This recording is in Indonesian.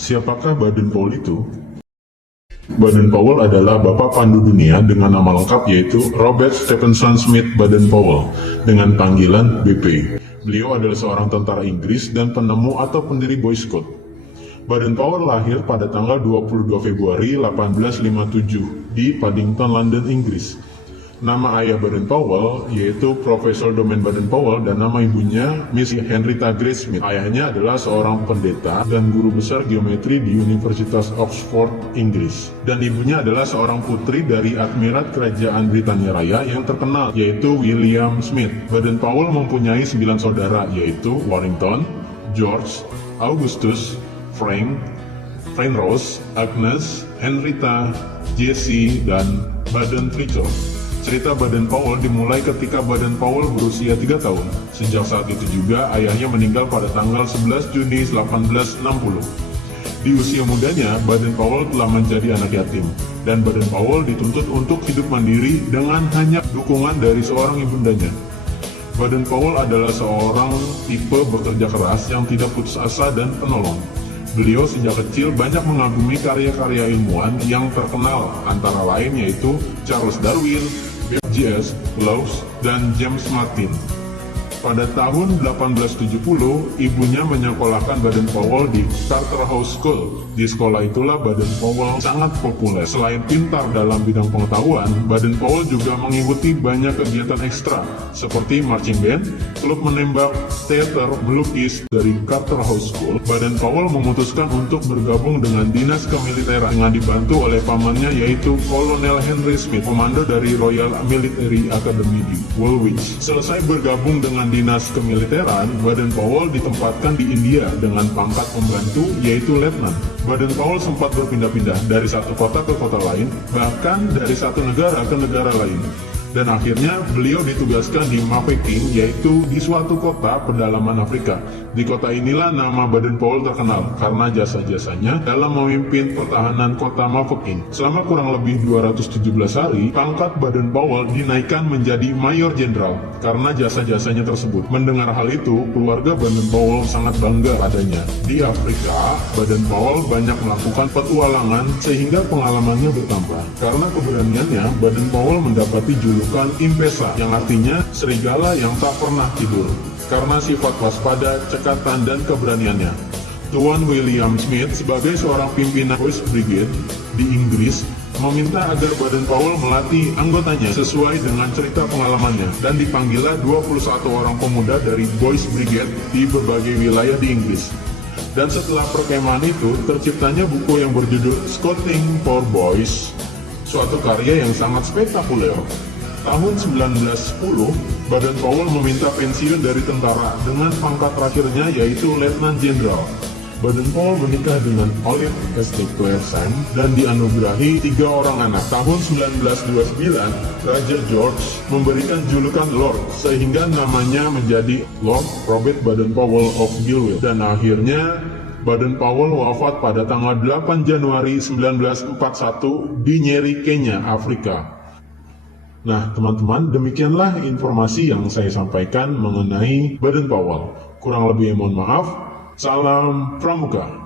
Siapakah Baden-Powell itu? Baden-Powell adalah Bapak Pandu Dunia dengan nama lengkap yaitu Robert Stephenson Smith Baden-Powell dengan panggilan BP. Beliau adalah seorang tentara Inggris dan penemu atau pendiri Boy Scout. Baden-Powell lahir pada tanggal 22 Februari 1857 di Paddington, London, Inggris. Nama ayah Baden-Powell yaitu Profesor Domain Baden-Powell dan nama ibunya Miss Henrietta Grace Smith. Ayahnya adalah seorang pendeta dan guru besar geometri di Universitas Oxford, Inggris. Dan ibunya adalah seorang putri dari Admiral Kerajaan Britania Raya yang terkenal yaitu William Smith. Baden-Powell mempunyai 9 saudara yaitu Warrington, George, Augustus, Frank Rose, Agnes, Henrietta, Jessie, dan Baden-Trichel. Cerita Baden-Powell dimulai ketika Baden-Powell berusia 3 tahun. Sejak saat itu juga ayahnya meninggal pada tanggal 11 Juni 1860. Di usia mudanya, Baden-Powell telah menjadi anak yatim, dan Baden-Powell dituntut untuk hidup mandiri dengan hanya dukungan dari seorang ibundanya. Baden-Powell adalah seorang tipe bekerja keras yang tidak putus asa dan penolong. Beliau sejak kecil banyak mengagumi karya-karya ilmuwan yang terkenal, antara lain yaitu Charles Darwin, J.S. Lowes, dan James Martin. Pada tahun 1870, ibunya menyekolahkan Baden-Powell di Charterhouse School. Di sekolah itulah Baden-Powell sangat populer. Selain pintar dalam bidang pengetahuan, Baden-Powell juga mengikuti banyak kegiatan ekstra, seperti marching band, klub menembak, teater, melukis. Dari Charterhouse School, Baden-Powell memutuskan untuk bergabung dengan dinas kemiliteran dengan dibantu oleh pamannya yaitu Kolonel Henry Smith, komando dari Royal Military Academy di Woolwich. Selesai bergabung dengan dinas kemiliteran, Baden-Powell ditempatkan di India dengan pangkat pembantu yaitu letnan. Baden-Powell sempat berpindah-pindah dari satu kota ke kota lain, bahkan dari satu negara ke negara lain. Dan akhirnya beliau ditugaskan di Mafeking, yaitu di suatu kota pedalaman Afrika. Di kota inilah nama Baden-Powell terkenal karena jasa-jasanya dalam memimpin pertahanan kota Mafeking. Selama kurang lebih 217 hari, pangkat Baden-Powell dinaikkan menjadi Mayor Jenderal karena jasa-jasanya tersebut. Mendengar hal itu, keluarga Baden-Powell sangat bangga padanya. Di Afrika, Baden-Powell banyak melakukan petualangan sehingga pengalamannya bertambah. Karena keberaniannya, Baden-Powell mendapati julukan Impesa, yang artinya serigala yang tak pernah tidur, karena sifat waspada, cekatan, dan keberaniannya. Tuan William Smith sebagai seorang pimpinan Boys Brigade di Inggris meminta agar Baden-Powell melatih anggotanya sesuai dengan cerita pengalamannya, dan dipanggillah 21 orang pemuda dari Boys Brigade di berbagai wilayah di Inggris. Dan setelah perkemahan itu, terciptanya buku yang berjudul Scouting for Boys, suatu karya yang sangat spektakuler. Tahun 1910, Baden-Powell meminta pensiun dari tentara dengan pangkat terakhirnya yaitu Letnan Jenderal. Baden-Powell menikah dengan Olive Estate Clairson dan dianugerahi 3 orang anak. Tahun 1929, Raja George memberikan julukan Lord, sehingga namanya menjadi Lord Robert Baden-Powell of Gilwell. Dan akhirnya, Baden-Powell wafat pada tanggal 8 Januari 1941 di Nyeri, Kenya, Afrika. Nah, teman-teman, demikianlah informasi yang saya sampaikan mengenai Baden-Powell. Kurang lebih mohon maaf. Salam Pramuka.